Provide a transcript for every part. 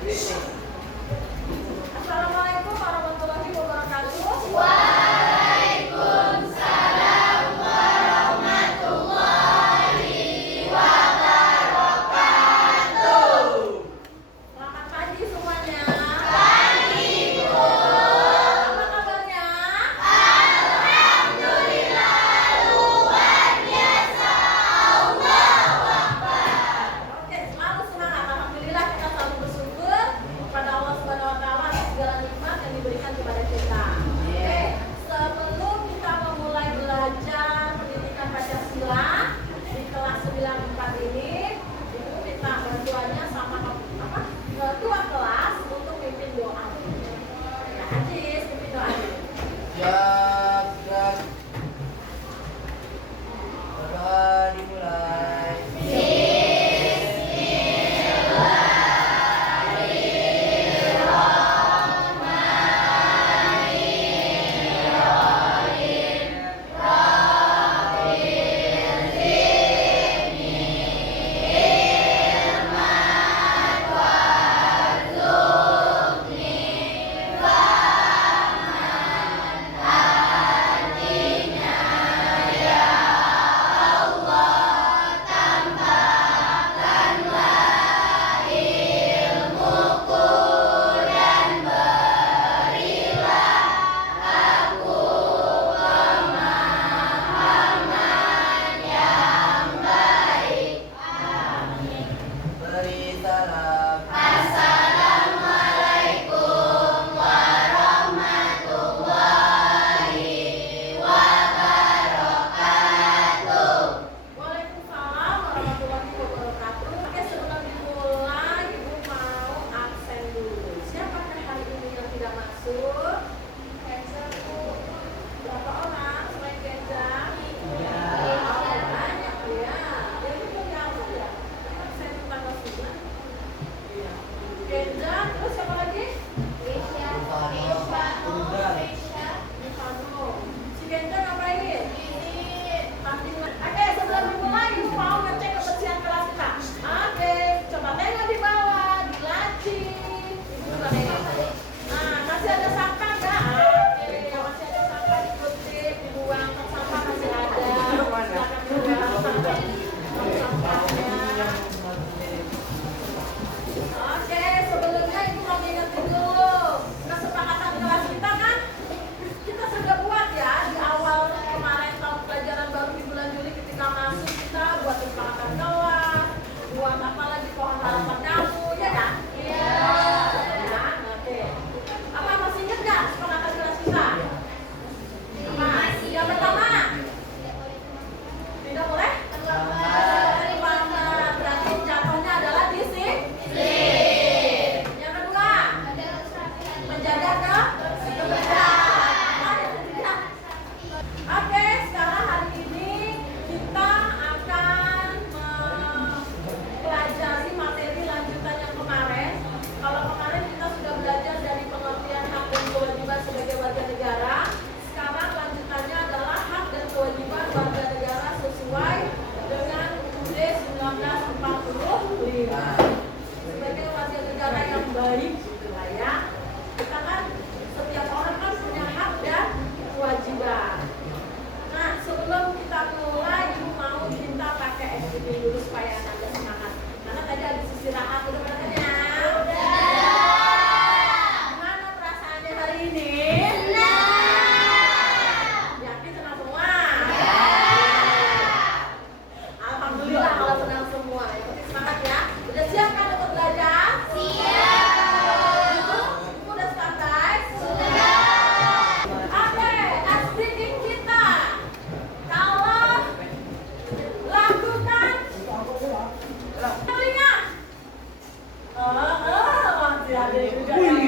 Assalamualaikum warahmatullahi wabarakatuh. Waalaikumsalam warahmatullahi wabarakatuh. Selamat pagi semuanya. Pagi, Bu. Apa kabarnya? Alhamdulillah luar biasa. Allahu Akbar. Oke, selalu semangat. Alhamdulillah kita selalu bersyukur kepada Allah Subhanahu wa taala atas segala nikmat yang diberikan kepada kita. Oke, sebelum kita memulai belajar pendidikan Pancasila di kelas 94 ini, Ibu minta bantuannya sama ketua kelas untuk pimpin doa. Ya, Ajis, pimpin doa. Jagat. Doa dimulai. Beri salam. Assalamualaikum warahmatullahi wabarakatuh. Waalaikumsalam warahmatullahi wabarakatuh. Oke, sebelum dimulai, Ibu mau absen dulu. Siapakah hari ini yang tidak masuk? Berapa orang selain Kenza? Oh, banyak ya. Jadi belum diabsen ya? Absen tanggal 9. Iya. Kenza, terus siapa lagi? Rifano. Si Kenza ngapain? Oke, sebelum dimulai, Ibu mau ngecek kebersihan kelas kita. Oke, coba tengok di bawah, di laci. Ibu juga tengok. Nah, masih ada sampah nggak? Oke, masih ada sampah dikutip, dibuang. Sampah masih ada. Silakan dibuang. Sampahnya. Oke, sebelumnya Ibu mau ingetin dulu kesepakatan kelas kita kan kita sudah buat ya di awal kemarin tahun pelajaran baru di bulan Juli ketika masuk kita buat kesepakatan kelas, buat apa lagi pohon harapan kamu, ya kan? Iya. Ya, oke. Apa masih ingat nggak kesepakatan kelas kita? Apa? Yang pertama? Tidak boleh? Terlambat. Berarti jatuhnya adalah disiplin. Yang kedua, menjaga kebersihan. Oke, sekarang hari ini kita akan mempelajari materi lanjutan yang kemarin. Kalau kemarin kita sudah belajar dari pengertian hak dan kewajiban sebagai warga negara. Sekarang lanjutannya adalah hak dan kewajiban warga negara sesuai dengan UUD 1945. Sebagai warga negara yang baik gitu lah ya. Kita kan setiap orang kan punya hak dan kewajiban. Nah, sebelum kita mulai, Ibu mau minta pakai SPP dulu supaya Anda semangat. Karena tadi ada istirahat, udah pada kenyang? Gimana perasaannya hari ini? Yakin senang semua? Alhamdulillah kalau senang semua. Yang penting semangat ya. Udah siap kan untuk belajar? Ibu udah standby? Oke, asdikin kita. Kalau lakukan telinga. Masih ada yang juga yang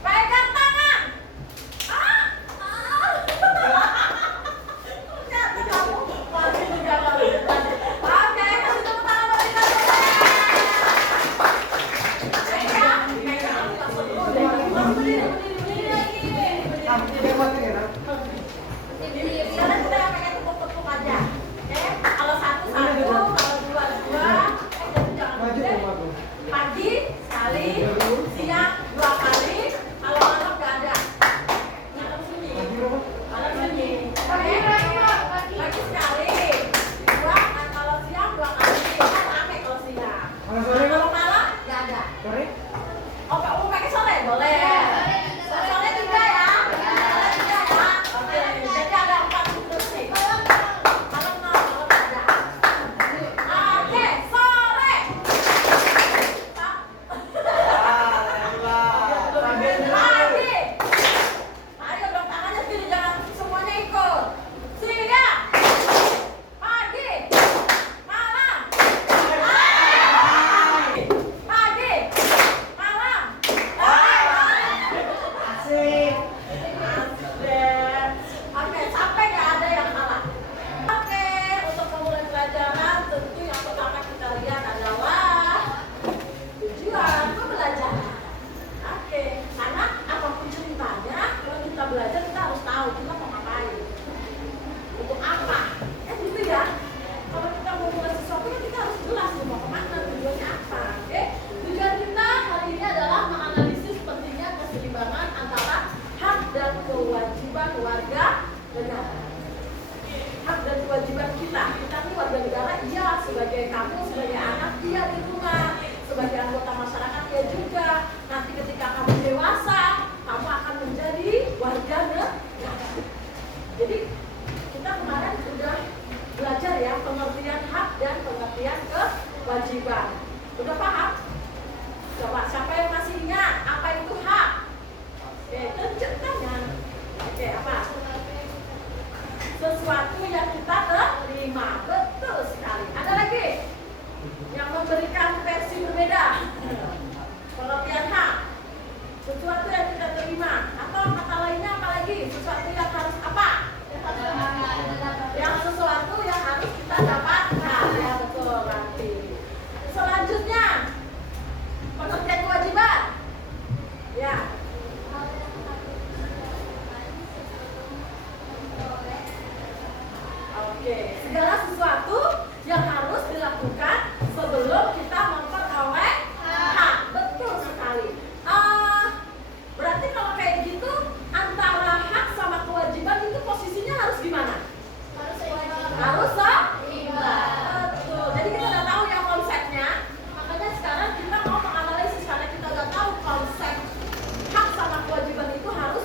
pegang tangan. Ternyata kamu masih juga lanjut. Oke, kasih tepuk tangan buat kita semua. Pegang. Berdiri lagi. Berdiri. Sekarang kita pakai tepuk-tepuk aja. Oke, kalau kamu sebagai anak dia di rumah, sebagai anggota masyarakat dia juga. Nanti ketika kamu dewasa, kamu akan menjadi warga negara. Jadi kita kemarin sudah belajar ya pengertian hak dan pengertian kewajiban. Udah paham? Coba siapa yang masih ingat apa itu hak? Oke, kencet tangan. Oke, apa? Sesuatu yang kita terima. Betul sekali. Ada lagi yang memberikan versi berbeda. Pengertian hak. Sesuatu yang kita terima. Atau kata lainnya apa lagi? Sesuatu yang harus apa? Yang sesuatu yang harus kita dapatkan. Ya betul berarti. Selanjutnya pengertian kewajiban. Ya. Oke, segala sesuatu yang harus dilakukan sebelum kita memperoleh hak. Betul sekali. Berarti kalau kayak gitu antara hak sama kewajiban itu posisinya harus gimana? Harus seimbang. Betul. Jadi kita udah tahu ya konsepnya. Makanya sekarang kita mau menganalisis karena kita udah tahu konsep hak sama kewajiban itu harus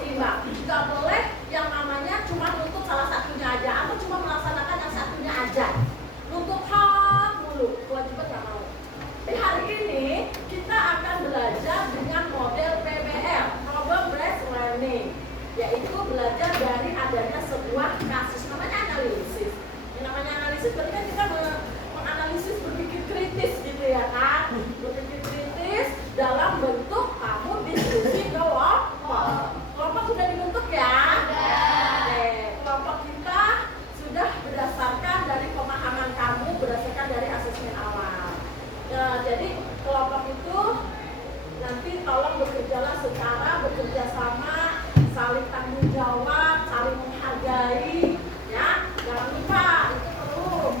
seimbang. Gak boleh yang namanya cuma nuntut salah satunya aja atau cuma melaksanakan yang satunya aja. Nuntut hak mulu, kewajiban gak mau. Di hari ini kita akan belajar dengan model PBL, Problem Based Learning, yaitu belajar dari adanya sebuah kasus, namanya analisis. Yang namanya analisis berarti kan kita menganalisis, berpikir kritis gitu ya kan, berpikir kritis dalam bentuk kamu diskusi kelompok. Kelompok sudah dibentuk ya? Oke, kelompok kita sudah berdasarkan dari pemahaman kamu, berdasarkan dari asesmen awal. Nah, jadi kelompok itu nanti tolong bekerjalah secara bekerja sama, saling tanggung jawab, saling menghargai, ya. Jangan lupa itu perlu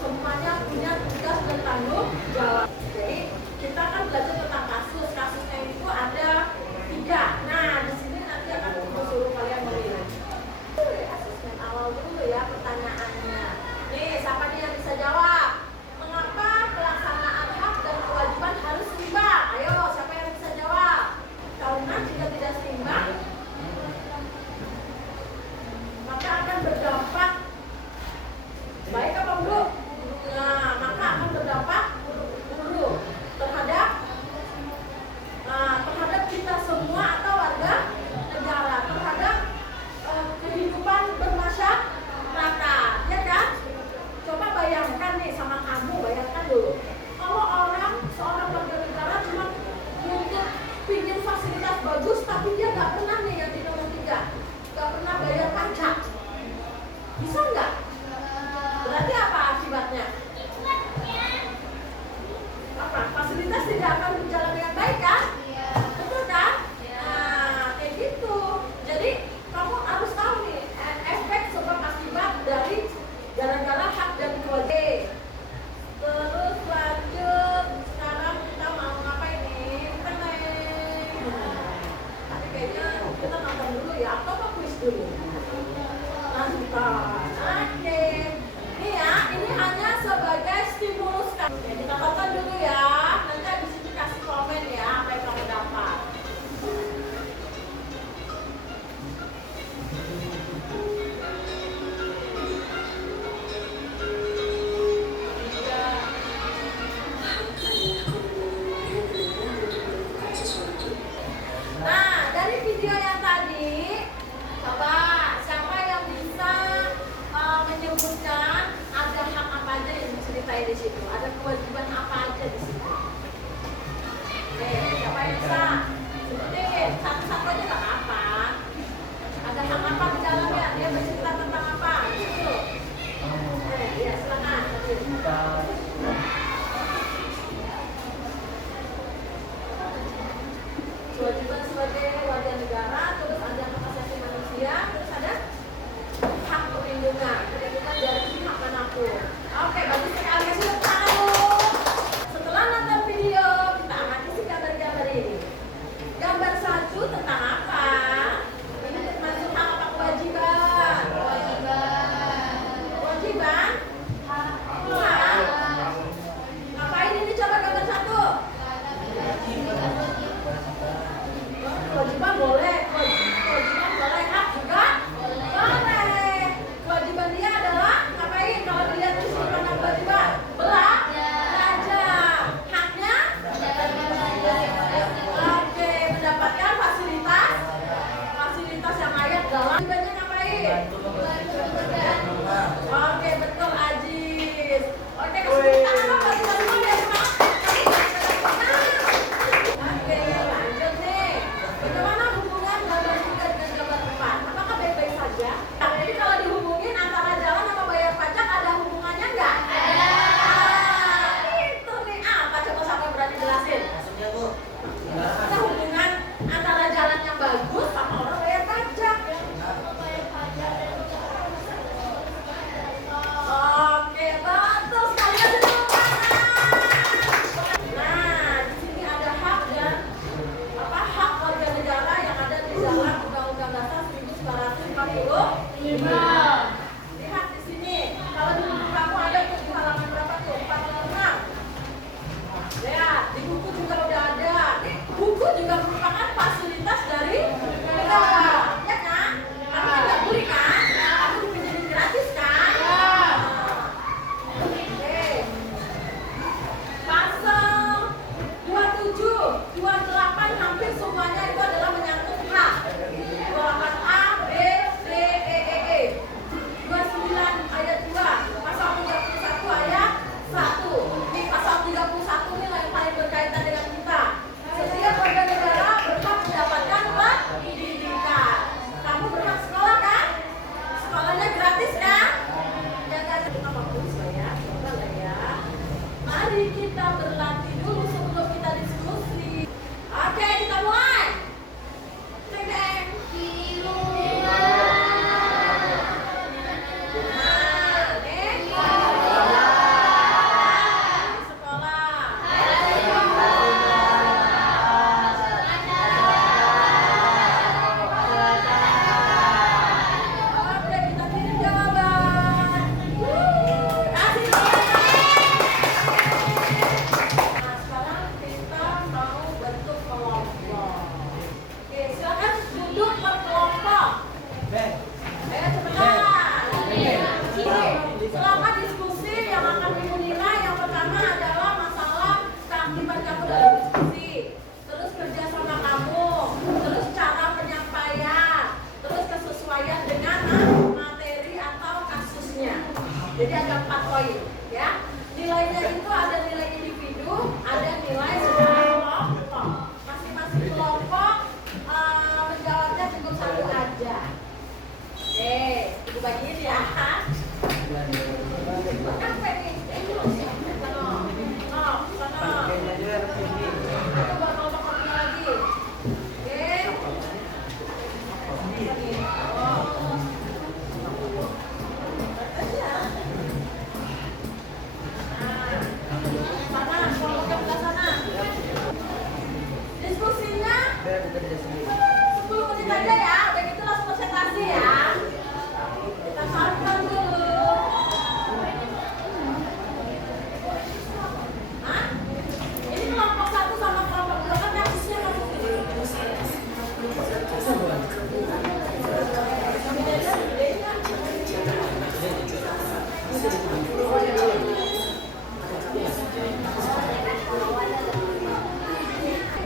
semuanya punya tugas dan tanggung jawab. Jadi kita kan belajar tentang kasus, kasusnya itu ada 3. Nah di sini nanti akan suruh kalian memilih. Asesmen awal dulu ya pertanyaannya. Nih siapa nih yang bisa jawab? Mengapa pelaksanaan hak dan kewajiban harus seimbang? Ayo, siapa yang bisa jawab? Karena jika tidak seimbang, maka akan berdampak baik apa buruk? Nah, maka akan berdampak buruk terhadap kita semua atau warga negara, terhadap kehidupan bermasyarakat, ya kan? Coba bayangkan nih sama kamu, bayangkan dulu. Kalau seorang warga negara cuma untuk pingin fasilitas bagus, tapi dia nggak pernah nih yang di nomor 3, nggak pernah bayar pajak, bisa nggak? Berarti apa akibatnya? Apa? Fasilitas tidak akan berjalan dengan baik kan? Betul kan? Nah, kayak gitu. Jadi kamu harus tahu nih efek sebab akibat dari gara-gara hak dan kewajiban. Terus lanjut, sekarang kita mau ngapain nih? Tapi kayaknya kita nonton dulu ya, atau apa kuis dulu? Nonton. Oke. Ini ya, ini hanya sebagai stimulus. Oke, kita tonton dulu ya. Nanti habis itu kasih komen ya apa yang kamu dapat. Nah, dari video yang tadi, coba siapa yang bisa menyebutkan ada hak apa aja yang diceritain di situ, ada kewajiban apa aja di situ. Oke, siapa yang bisa? Sebutin satu-satu aja nggak apa-apa. Ada hak apa di dalamnya? Dia bercerita tentang apa? Di situ. Iya, silakan. Kewajiban sebagai warga negara, terus ada hak asasi manusia, terus ada hak perlindungan dari pihak manapun. Oke, bagus sekali. Kasih tepuk tangan dulu. Setelah nonton video, kita amati si gambar-gambar ini. Gambar 1 tentang apa? Ini maksud hak apa kewajiban? Kewajiban. Kewajiban. Hak. Jadi ada 4 poin, ya. Nilainya itu ada nilai individu, ada nilai secara kelompok. Masing-masing kelompok menjawabnya cukup 1 aja. Oke, ibu bagiin ya. Apa nih? Sono. Aku buat kelompok kopinya lagi. Oke. Sana, kelompoknya belah sana. Diskusinya 10 menit aja ya, udah gitu langsung presentasi ya. Kita sarankan dulu. Hah? Ini kelompok 1 sama kelompok 2 kan kasusnya masuk di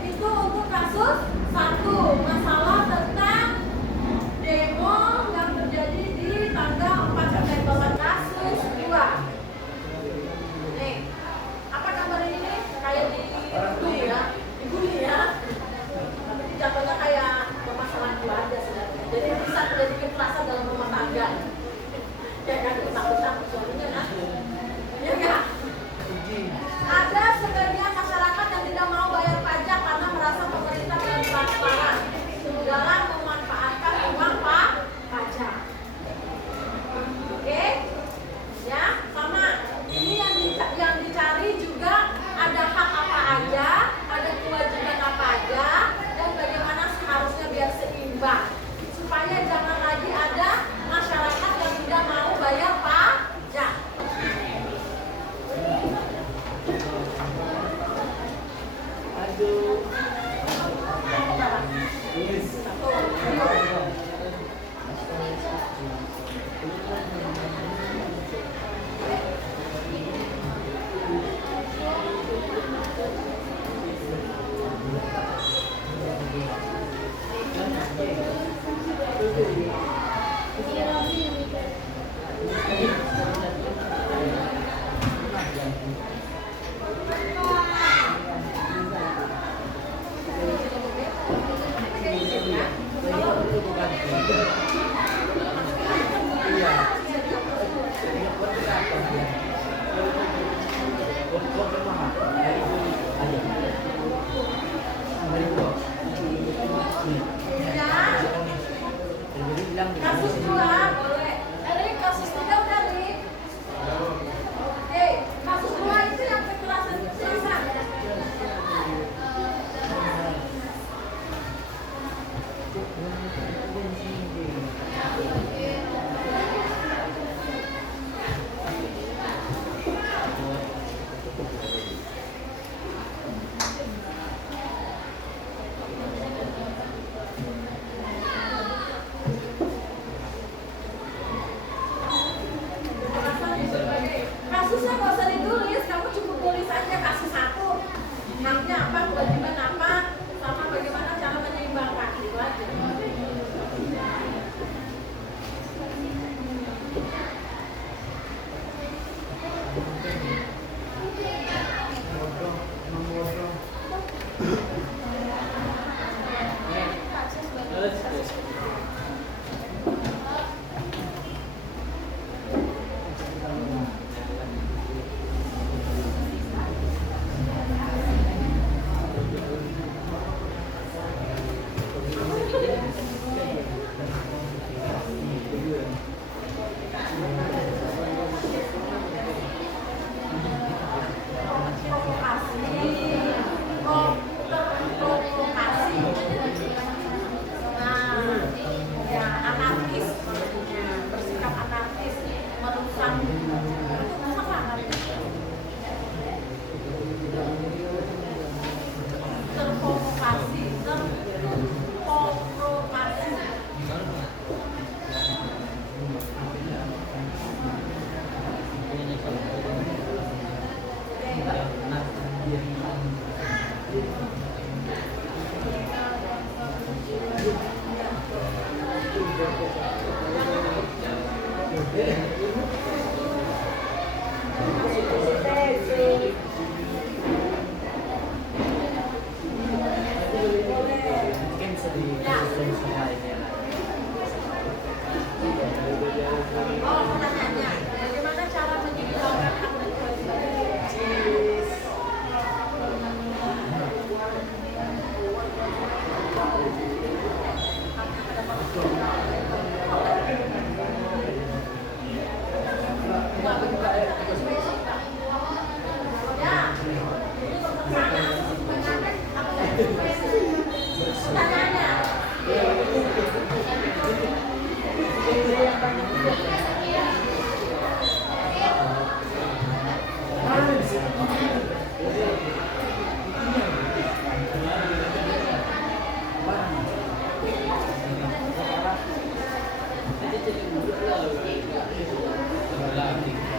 itu untuk kasus 1, masalah tentang demo yang terjadi di tanggal 4 September. Kasus 2. Nih, apa gambar ini? Kayak di bully ya. Tapi jatuhnya kayak permasalahan keluarga sebenarnya. Jadi bisa terjadi kekerasan dalam rumah tangga. Ya kan, takut-takut suaminya kan? Ya kan? Ada sebagian masyarakat yang tidak mau bayar pajak karena merasa pemerintah tidak transparan dalam memanfaatkan uang pajak. Oke? Ya, sama. Ini yang dicari juga ada hak apa aja, ada kewajiban apa aja, dan bagaimana seharusnya biar seimbang. Supaya jangan lagi ada masyarakat yang tidak mau bayar pajak. Kasus 2 boleh. Erik, kasus 3 udah nih. Oke, kasus 2 itu yang kekerasan. Kasusnya nggak usah ditulis, kamu cukup tulis aja kasus 1. Haknya apa, kewajiban apa, sama bagaimana cara menyeimbangkan, itu aja.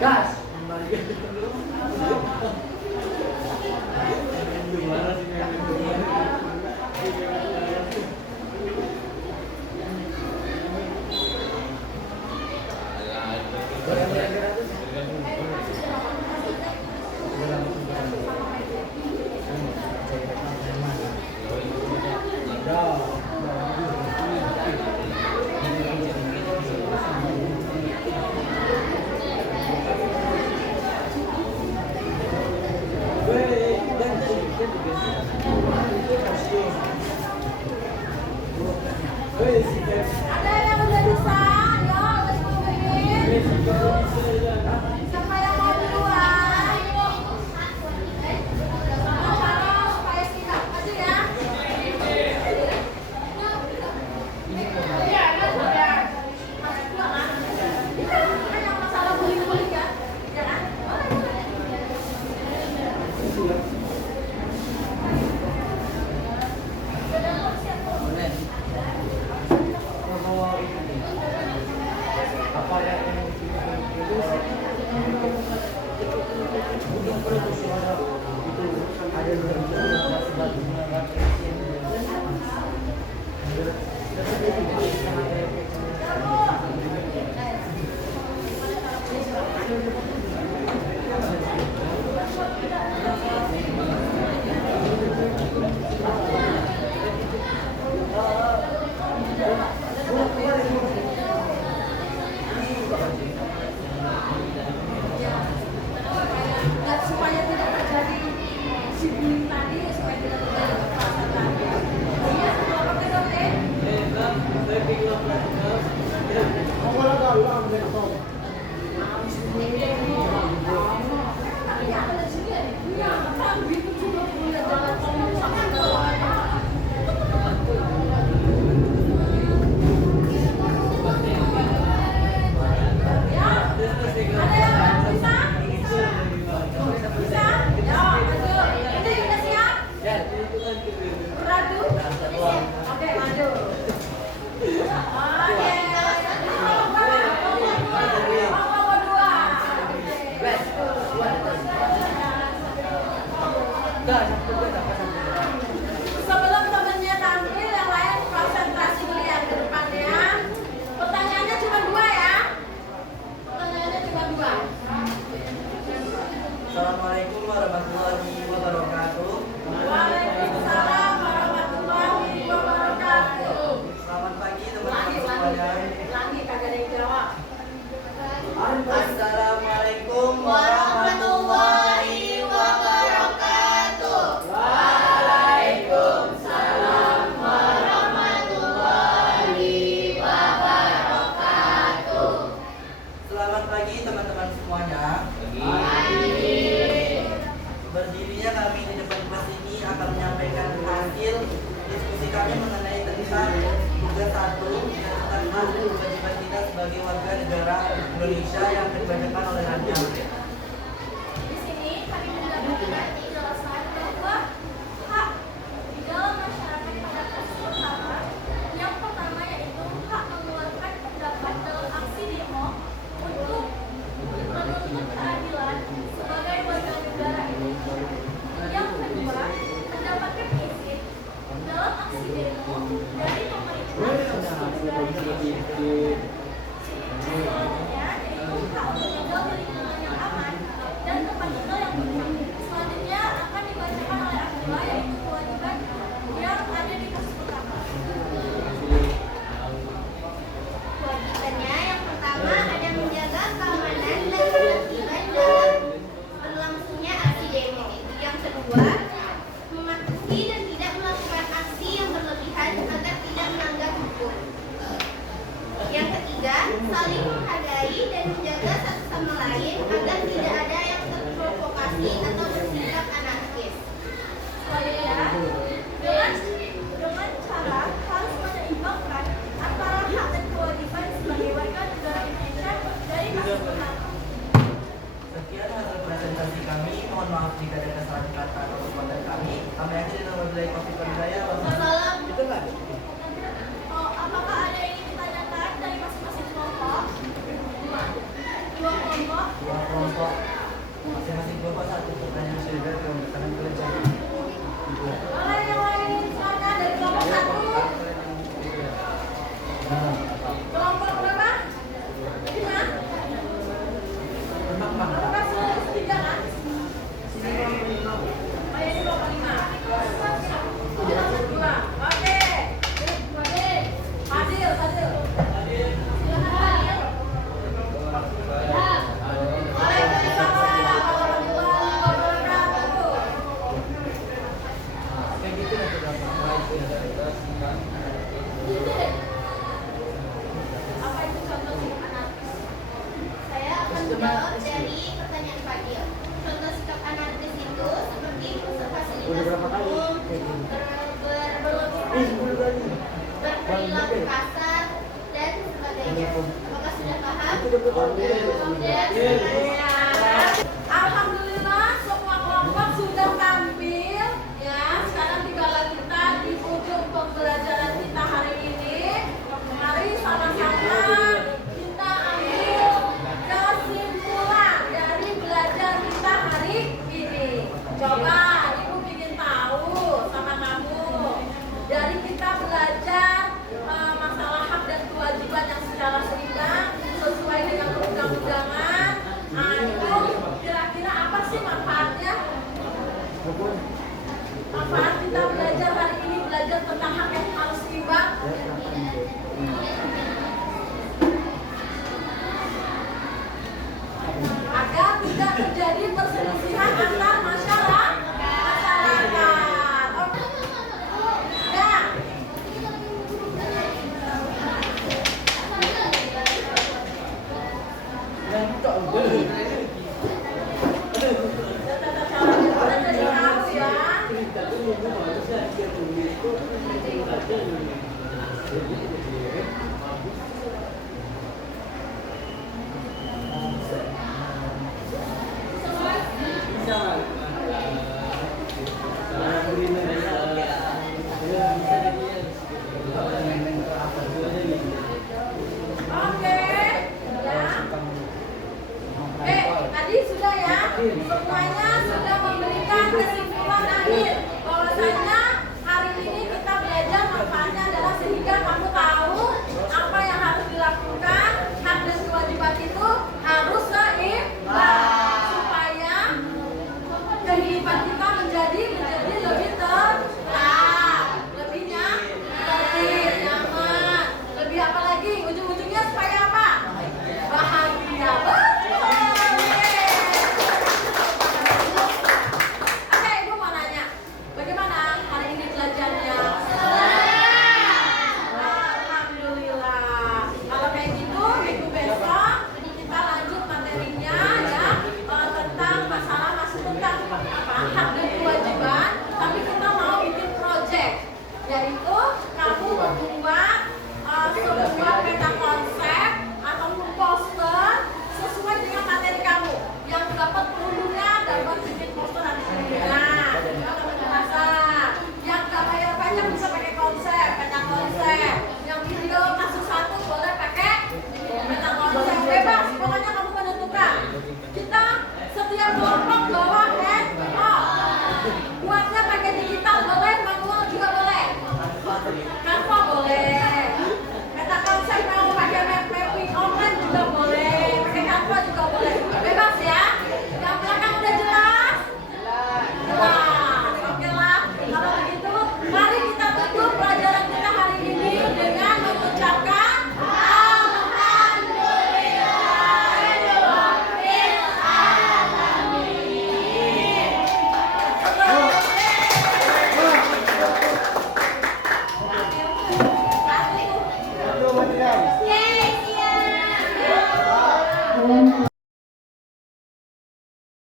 Gas. Ada yang udah bisa? Ayo, let's move in. Siapa yang mau duluan? Mau taruh supaya singkat aja ya. Iya, ada sudah. Masih dua kan? Kan yang masalah guling-guling ya? Ya kan? Boleh. Mau ini. Apa yang Dan supaya tidak terjadi si guling tadi, supaya tidak terjadi kekerasan tadi. Iya, oke oke. Tapi ya ada di sini ya. Iya, kan gitu juga punya jalan ngomong sama segalanya. Ya, ada yang bisa? Bisa? Ya, maju. Ini udah siap? Beradu? Oke, maju. Oke. Bawa dua. Sebelum temennya tampil, yang lain konsentrasi melihat ke depannya. Pertanyaannya cuma dua ya. Pertanyaannya cuma dua. Assalamualaikum warahmatullahi wabarakatuh. Waalaikumsalam warahmatullahi wabarakatuh. Selamat pagi Lagi, teman-teman semuanya. lagi kagak ada yang jawab. Assalamualaikum Warahmatullahi wabarakatuh. Waalaikumsalam warahmatullahi wabarakatuh. Selamat pagi teman-teman semuanya. Berdirinya kami di depan kelas ini akan menyampaikan hasil diskusi kami mengenai tentang tugas 1 yang tentang hak dan kewajiban kita sebagai warga negara Indonesia yang dibacakan oleh Raja. Di sini kami mendapatkan penjelasan bahwa hak di dalam masyarakat pada kasus pertama, yang pertama yaitu hak mengeluarkan pendapat dalam aksi demo untuk menuntut keadilan sebagai warga negara Indonesia. Yang kedua, mendapatkan izin dalam aksi demo dari pemerintah atau negara Indonesia. Selanjutnya yaitu hak untuk tinggal di lingkungan yang aman dan tempat tinggal yang benar. Selanjutnya akan dibacakan oleh Abdullah yaitu kewajiban yang ada di kasus pertama. Kewajibannya yang pertama ada menjaga keamanan dan ketertiban dalam berlangsungnya aksi demo. Yang kedua, mematuhi dan tidak melakukan aksi yang berlebihan agar tidak melanggar hukum. Yang ketiga, saling menghargai dan menjaga satu sama lain agar tidak ada yang terprovokasi atau bersikap anarkis. Selanjutnya, dengan cara harus menyeimbangkan antara hak dan kewajiban sebagai warga negara Indonesia dari kasus pertama. Sekian hasil presentasi kami. Mohon maaf jika ada kesalahan kata atau perbuatan kami. Kami akhiri dengan wabillahi taufiq wal hidayah. Wassalam. Itu kan? Oh, apakah ada yang ingin ditanyakan dari masing-masing kelompok? Dua kelompok. Dua kelompok masing-masing kelompok satu pertanyaan sudah kalian belajar. Mana yang lain soalnya dari kelompok 1? Kelompok berapa? 5? Berapa seluruh 3 kan? Oh ya, ini kelompok 5. Kelompok 2. Oke. Fadil. Waalaikumsalam warahmatullahi wabarakatuh. Kayak gitu ya Apa itu contoh sikap anarkis? Saya akan menjawab dari pertanyaan Fadil. Contoh sikap anarkis itu seperti merusak fasilitas umum, berperilaku kasar, dan sebagainya. Apakah sudah paham? Alhamdulillah semua kelompok sudah tampil ya. Sekarang tinggal kita di ujung pembelajaran kita hari ini. Mari sama-sama kita ambil kesimpulan dari belajar kita hari ini. Coba Ibu ingin tahu sama kamu dari kita belajar masalah hak dan kewajiban yang secara seimbang sesuai dengan perundang-undangan. Itu kira-kira apa sih manfaatnya? Manfaat kita belajar hari ini, belajar tentang hak yang harus seimbang. Agar tidak terjadi perselisihan antar masyarakat. Ya. Oke, ya. Tadi sudah ya semuanya